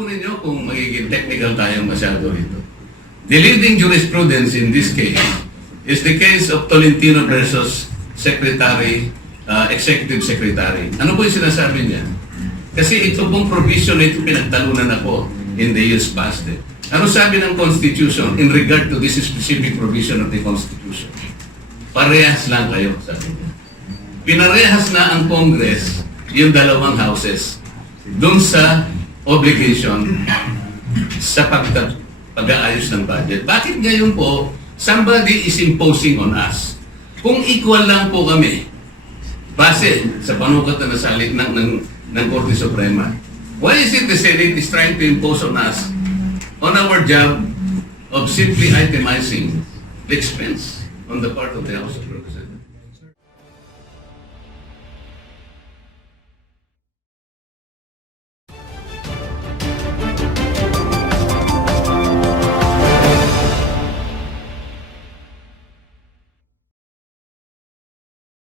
po ninyo kung magiging technical tayo masyado rito. The leading jurisprudence in this case is the case of Tolentino versus Executive Secretary. Ano po yung sinasabi niya? Kasi ito pong provision na ito pinagtalunan ako in the years past. Ano sabi ng Constitution in regard to this specific provision of the Constitution? Parehas lang kayo, sabi niya. Pinarehas na ang Congress, yung dalawang houses, doon sa obligation sa pag-aayos ng budget. Bakit ngayon po, somebody is imposing on us? Kung equal lang po kami, base sa panukat na nasalit ng Korte Suprema, why is it the Senate is trying to impose on us on our job of simply itemizing the expense on the part of the House of Representatives?